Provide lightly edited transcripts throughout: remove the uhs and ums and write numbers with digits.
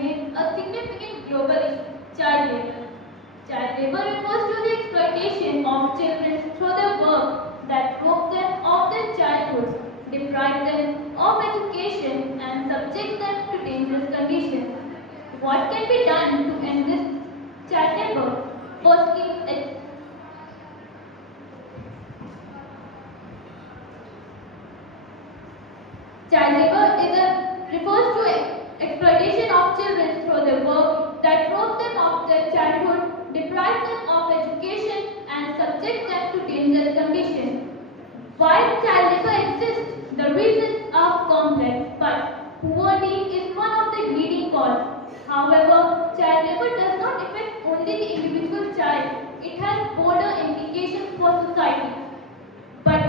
remains a significant global issue: child labor. Child labor refers to the exploitation of children through their work that robs them of their childhood, deprive them of education, and subject them to dangerous conditions. What can be done to end this child labor? Firstly, child labor refers to exploitation of children through their work that robs them of their childhood, deprive them of education, and subject them to dangerous conditions. Why child labor exists? The reasons are complex, but poverty is one of the leading causes. However, child labor does not affect only the individual child, it has broader implications for society. But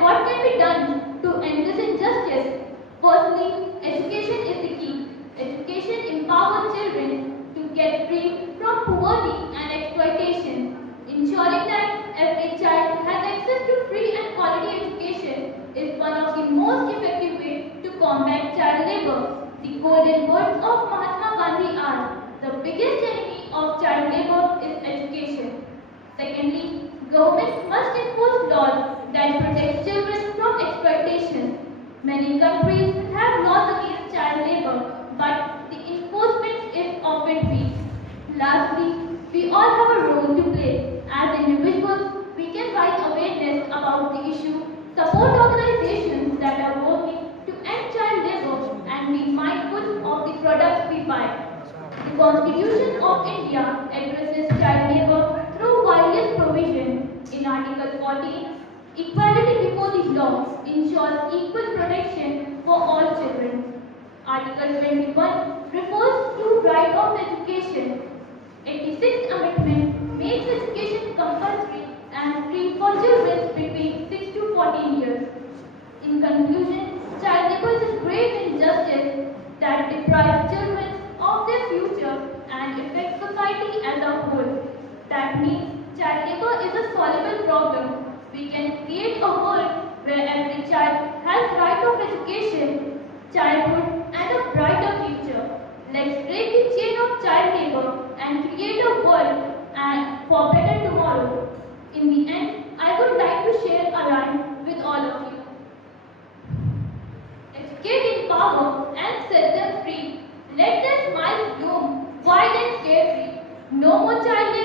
what can be done to end this injustice? Firstly, education is the key. Education empowers children to get free from poverty and exploitation. Ensuring that every child has access to free and quality education is one of the most effective ways to combat child labor. The golden words of Mahatma Gandhi are: the biggest enemy of child labor is education. Secondly, governments must enforce laws that protect children from exploitation. Many countries have laws against child labor, but the enforcement is often weak. Lastly, we all have a role to play. As individuals, we can raise awareness about the issue, support organizations that are working to end child labor, and be mindful of the products we buy. The Constitution of India addresses child labor through various provisions. In Article 14, equality before the law ensures equal protection for all children. Article 21 refers to right of education. 86th Amendment makes education compulsory and free for children between 6 to 14 years. In conclusion, child labor is a grave injustice that deprives children of their future and affects society as a whole. That means child labor is a solvable problem. We can create a world where every child has right of education, childhood, and a brighter future. Let's break the chain of child labor and create a world and for better tomorrow. In the end, I would like to share a rhyme with all of you. Educate, empower, and set them free. Let their smiles bloom, wide and carefree. No more child